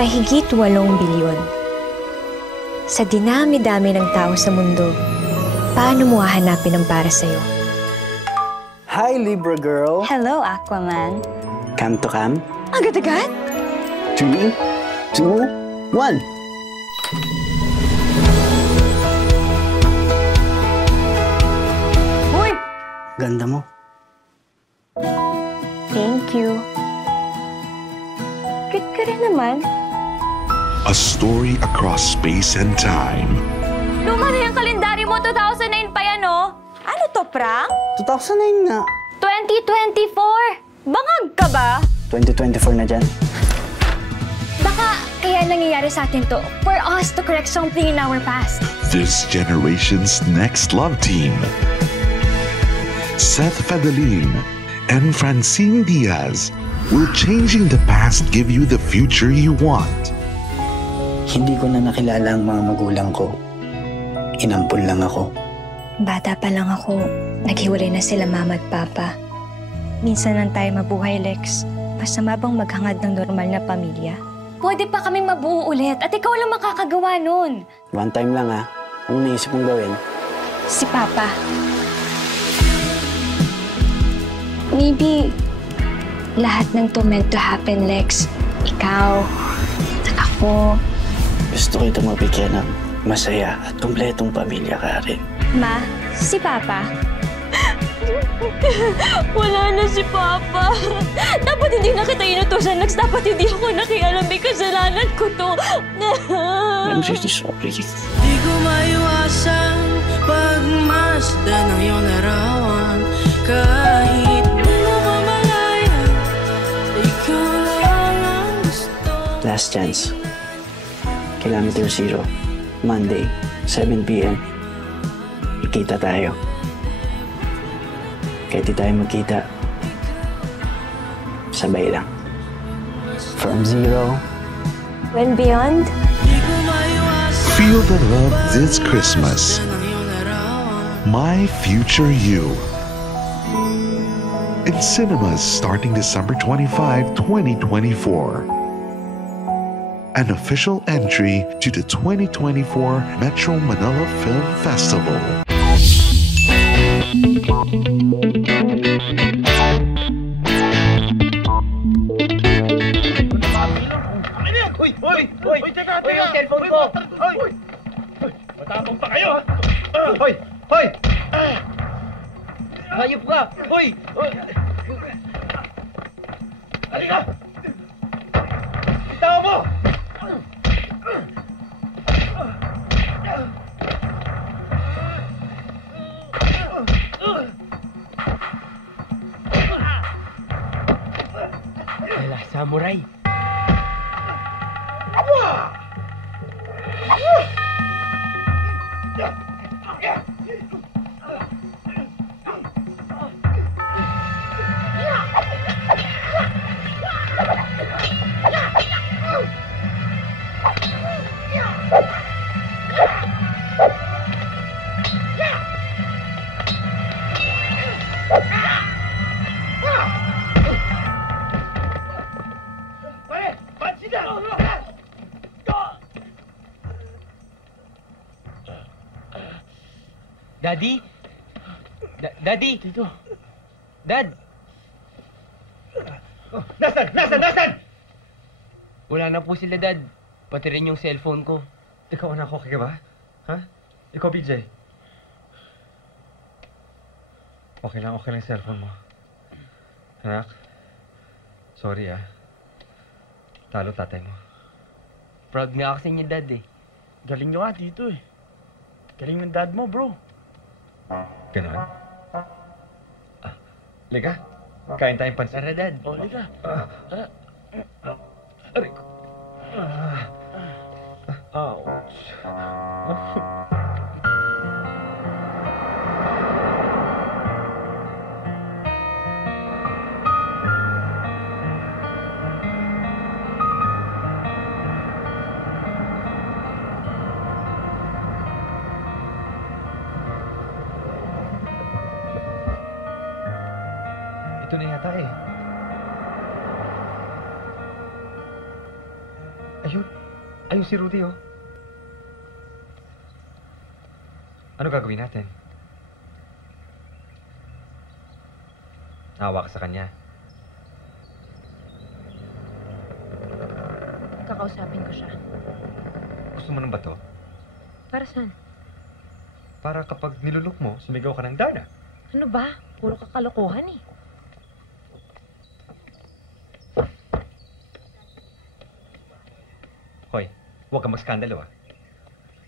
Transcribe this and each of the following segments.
mahigit 8 bilyon. Sa dinami-dami ng tao sa mundo, paano mo hahanapin ang para sa'yo? Hi, Libra girl. Hello, Aquaman. Come to come? Agad-agad? 3, 2, 1. Uy! Ganda mo. Thank you. Cute ka rin naman. A story across space and time. Luma na yung kalendaryo mo, 2009 pa yan, oh. Ano to, prank? 2009 nga. 2024! Bangag ka ba? 2024 na dyan. Baka kaya nangyayari sa atin to for us to correct something in our past. This generation's next love team. Seth Fadalin and Francine Diaz will changing the past give you the future you want. Hindi ko na nakilala ang mga magulang ko. Inampun lang ako. Bata pa lang ako, naghiwalay na sila mama at papa. Minsan lang tayo mabuhay, Lex. Masama bang maghangad ng normal na pamilya? Pwede pa kaming mabuo ulit at ikaw lang makakagawa nun. One time lang ha. Anong naisip mong gawin? Si Papa. Maybe lahat ng to meant to happen, Lex. Ikaw, at ako. Gusto kita mabigyan ng masaya at kumpletong pamilya ka rin. Ma, si Papa. Wala na si Papa. Dapat hindi na kita inutusan, Lex. Dapat hindi ako nakialam. May kasalanan ko to. I'm really sorry. Di ko maiwasan pagmasdan ng iyong larawan. Kahit di mo mamalayan, ikaw lang ang gusto. Last chance. Kilometer 0. Monday, 7 p.m. Ikita tayo. Kahit di tayo magkita, sabay lang. From 0. When beyond? Feel the love this Christmas. My Future You. In cinemas starting December 25, 2024. An official entry to the 2024 Metro Manila Film Festival. Hoy! Hoy! Hoy! Teka! Hoy, yung cellphone ko! Hoy! Hoy! Matapang pa kayo! Hoy! Hoy! Hayop ka! Hoy! Hoy! Halika! Bitawan mo! Wala, samurai! Daddy? Daddy? Dito. Dad? Oh, Nasaan? Wala na po sila, Dad. Pati rin yung cellphone ko. Ikaw, anak, okay ka ba? Ha? Ikaw, BJ. Okay lang yung cellphone mo. Anak, sorry Talo tatay mo. Proud nga ako sa inyo, Dad eh. Galing nyo nga dito eh. Galing ng dad mo, bro. Ganon? Liga, kain tayong pansin. Tara, Dad. Oh, liga. Tara. Aray ko. Ouch. Ito na yata eh. Ay, Ayun. Ayun si Rudy, oh. Ano gagawin natin? Nahawa ka sa kanya. Kakausapin ko siya. Gusto mo ng bato? Para saan? Para kapag nilulok mo, sumigaw ka ng Darna. Ano ba? Puro kakalokohan eh. Hoy, huwag kang magskandalo, ah.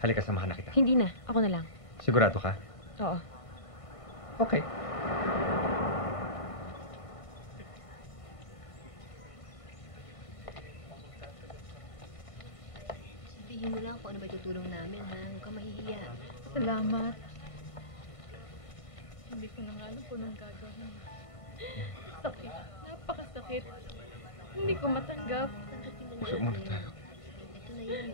Halika, samahan na kita. Hindi na. Ako na lang. Sigurado ka? Oo. Okay. Sabihin mo lang kung ano may tutulong namin, ha? Huwag kang mahihiya. Salamat. Hindi ko na nga alam kung anong gagawin. Sakit. Napakasakit. Hindi ko matanggap. Usap muna tayo. Ito na yun.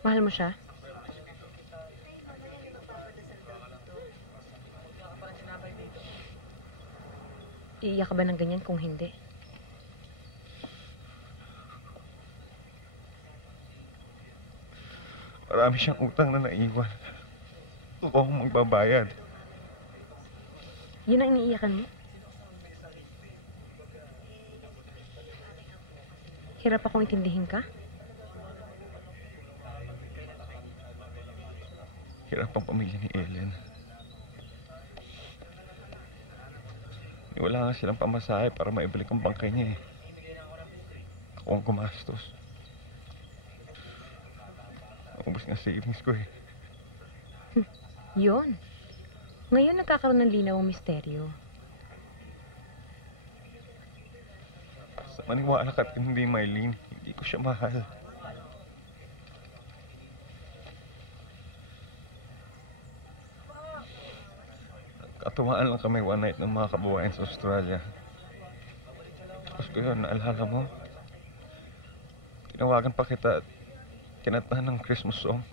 Mahal mo siya? Iiyak ka ba ng ganyan kung hindi? Marami siyang utang na naiwan. Gusto ko akong magbabayad. Yun ang iniiyakan mo? Hirap akong intindihin ka? Hirap ang pamilya ni Ellen. Wala nga silang pamasahe para maibalik ang bangkay niya eh. Ako ang gumastos. Naubos nga savings ko eh. Yun. Ngayon nagkakaroon ng linaw ang misteryo. Sa maniwala ka't hindi, Mylene, hindi ko siya mahal. Katuwaan lang kami one night ng mga kababayan sa Australia. Tapos ko yun, naalala mo? Tinawagan pa kita at kinatahan ng Christmas song.